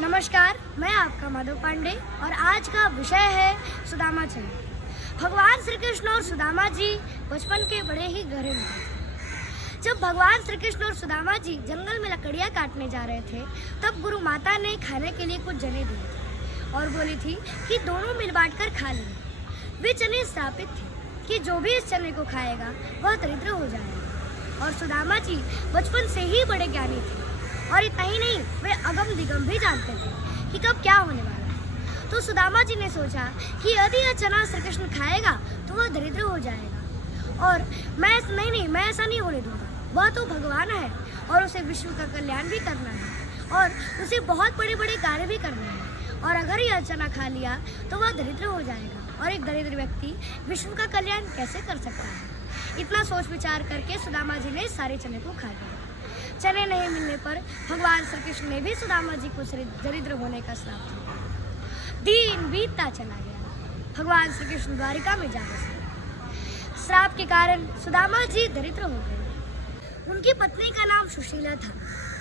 नमस्कार, मैं आपका माधव पांडे और आज का विषय है सुदामा चरित्र। भगवान श्री कृष्ण और सुदामा जी बचपन के बड़े ही गहरे मित्र थे। जब भगवान श्री कृष्ण और सुदामा जी जंगल में लकड़ियाँ काटने जा रहे थे, तब गुरु माता ने खाने के लिए कुछ चने दिए थे और बोली थी कि दोनों मिल बांट कर खा लेंगे। वे चने श्रापित थे कि जो भी इस चने को खाएगा वह दरिद्र हो जाएगा। और सुदामा जी बचपन से ही बड़े ज्ञानी थे और इतना ही नहीं, वे अगम दिगम भी जानते थे कि कब क्या होने वाला है। तो सुदामा जी ने सोचा कि यदि यह चना श्री कृष्ण खाएगा तो वह दरिद्र हो जाएगा और मैं ऐसा नहीं होने दूंगा। वह तो भगवान है और उसे विश्व का कल्याण भी करना है और उसे बहुत बड़े बड़े कार्य भी करने हैं। और अगर यह चना खा लिया तो वह दरिद्र हो जाएगा और एक दरिद्र व्यक्ति विश्व का कल्याण कैसे कर सकता है। इतना सोच विचार करके सुदामा जी ने सारे चने को खा लिया। चने नहीं मिलने पर भगवान श्री कृष्ण ने भी सुदामा जी को दरिद्र होने का श्राप दिया। दिन बीतता चला गया। भगवान श्री कृष्ण द्वारिका में जा बसे। श्राप के कारण सुदामा जी दरिद्र हो गए। उनकी पत्नी का नाम सुशीला था।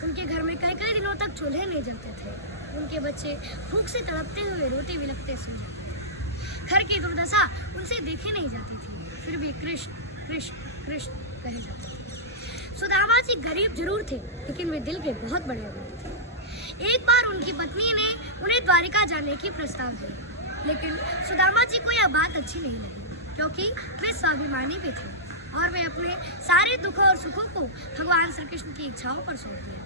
उनके घर में कई कई दिनों तक चूल्हे नहीं जलते थे। उनके बच्चे भूख से तड़पते हुए रोटी बिलखते सो जाते थे। घर की दुर्दशा उनसे देखी नहीं जाती थी, फिर भी कृष्ण कृष्ण कृष्ण कहे जाते थे। सुदामा जी गरीब जरूर थे, लेकिन वे दिल के बहुत बड़े हुए थे। एक बार उनकी पत्नी ने उन्हें द्वारिका जाने की प्रस्ताव दिया, लेकिन सुदामा जी को यह बात अच्छी नहीं लगी, क्योंकि वे स्वाभिमानी भी थे और वे अपने सारे दुखों और सुखों को भगवान श्री कृष्ण की इच्छाओं पर सौंप दिया।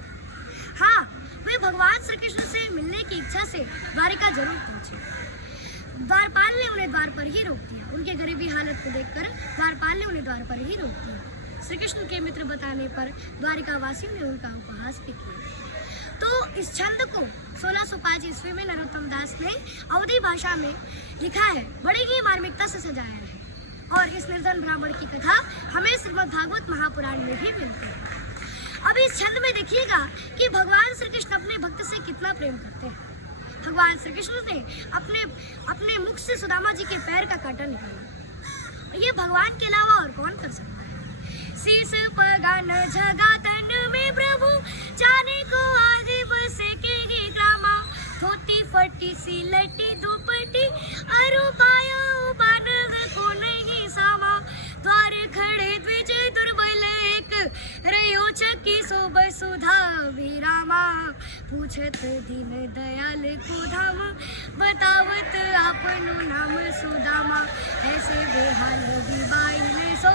हाँ, वे भगवान श्री कृष्ण से मिलने की इच्छा से द्वारिका जरूर पहुंचे। द्वारपाल ने उन्हें द्वार पर ही रोक दिया। उनके गरीबी हालत को देखकर द्वारपाल ने उन्हें द्वार पर ही रोक दिया। श्री कृष्ण के मित्र बताने पर द्वारिका वासियों ने उनका उपहास भी किया। तो इस छंद को 1605 ईस्वी में नरोत्तम दास ने अवधी भाषा में लिखा है, बड़ी ही मार्मिकता से सजाया है। और इस निर्धन ब्राह्मण की कथा हमें श्रीमद् भागवत महापुराण में भी मिलती है। अब इस छंद में देखिएगा कि भगवान श्री कृष्ण अपने भक्त से कितना प्रेम करते हैं। भगवान श्री कृष्ण ने अपने मुख से सुदामा जी के पैर का कांटा निकाला। ये भगवान के अलावा और कौन कर सकता है। शीस पगान जगा तन में प्रभु जाने को आगे बसे के ही ग्रामा। धोती फटी सी लटी दुपट्टी अरु पाया बानर को नहीं सामा। द्वार खड़े द्विज दुर्बल एक रयो चकी सो बसुधा विरामा। पूछत दीन दयाल को धाम बतावत आपनु नाम सुदामा। ऐसे बेहाल विबाई ने सो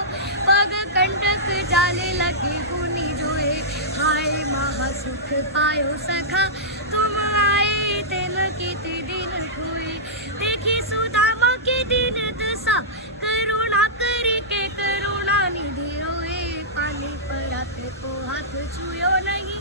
पग कंटक जाले लगे गुनी जोए। हाय महासुख पायो सखा तुम आए तेन कीते दिन खोए। देखी सुदामा के दिन दशा करुणा करे के करुणा निधि रोए। पानी परात को हाथ छुयो नहीं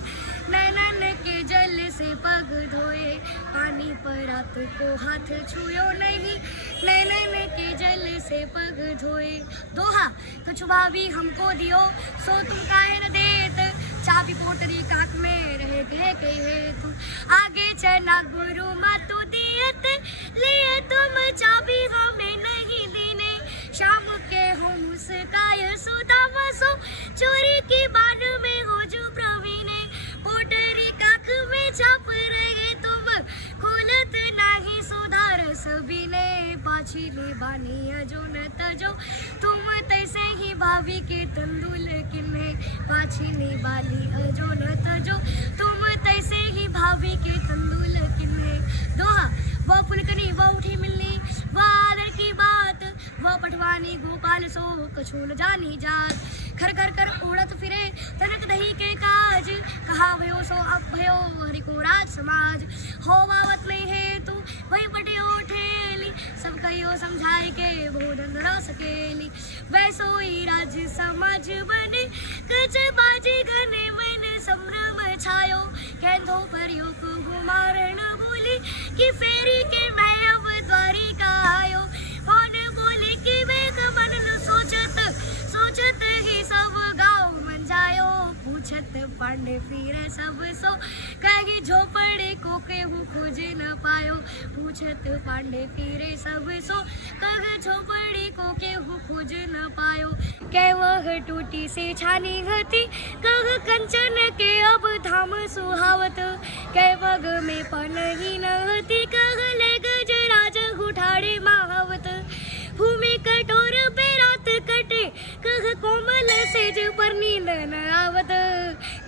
नैनन के जल से पग धोए। पानी परात को हाथ छुयो नहीं नैनन के जल से पग धोए। दोहा, कुछ भाभी हमको दियो सो तुम काहे न देत। चाबी पोटरी काक में रह गए के हेतु। आगे चना गुरु मातु दियत लिए तुम चाबी हमें नहीं दीने। शाम के हो मुस्काय सुदामा सो चोरी की बान में हो जो प्रवीणे। पोटरी काक में छाप रहे तुम खोलत नाही सुधार सभी ने। पाछिली बानी अजो न तजो तुम तैसे ही भाभी के तंदुल किन्हे। पाछिली बाली अजो न तजो तुम तैसे ही भाभी के तंदुल किन्हे। दोहा, वह पुलकनी वह उठी मिलनी वह आदर की बात। वह पटवानी गोपाल सो कछू न जानी जात। घर घर कर उड़त फिरे तनक दही के काज। कहा भयो सो अब भयो हरि को राज समाज। हो बावत नहीं है तू वही पटियो ठेली। सब कहियो समझाए के भोजन न सकेली। वैसो ही राज समाज बने कच बाजी घने मन संभ्रम छायो। कैंधो परियो को गुमारण भूली कि फेरी के मैं अब द्वारिका आयो। कौन बोले कि वेग मन सोचत सोचत ही सब गाँव मन जायो। पूछत पांडे फिरे सब सो कहीं झोपड़े को केहू खोज न पायो। पूछत पांडे फिरे सब सो कह झोपड़े को केहू खोज न पायो। कह वह टूटी से छानी घती कह कंचन के अब धाम सुहावत। कह वग में पण ही नहती कहले गजराज उठाड़े महावत भूमि कठोर पे रात कटे कह कोमल सेज पर नींद न आवत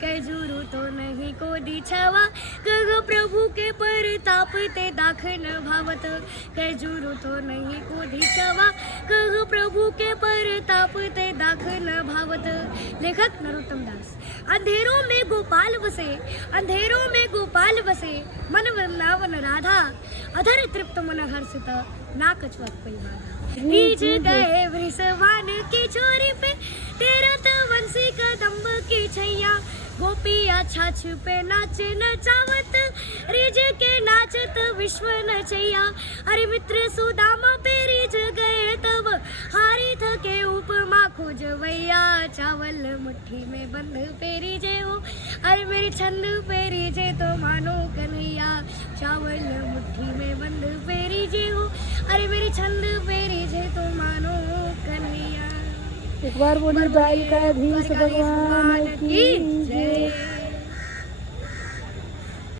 कह जुरू तो नहीं को दिछावा कह प्रभु के परताप ते दाख न भावत कह जुरू तो नहीं को दिछावा कह प्रभु के परताप ते दाख न भावत। लेखक नरोत्तम दास। अंधेरों में गोपाल बसे, अंधेरों में गोपाल बसे, मन वृंदावन राधा अधर तृप्त मन हर्षित ना कछुआ कोई बाधा। रीझ गए वृषभान की छोरी पे तेरत वंशी कदम्ब की छैया गोपिया छाछ पे नाच नचावत रीझ के नाचत विश्व नचैया। अरे मित्र सुदामा पे रीझ गए तब हारी थके उपमा खोजवैया चावल मुट्ठी में बंद पे रीझे हो अरे मेरी छंद पे रीझे तो मानो कन्हैया चावल मुट्ठी में बंद पे रीझे हो अरे मेरी छंद पे रीझे तो मानो कन्हैया। एक बार बोली द्वारिकाधीश भगवान की जय।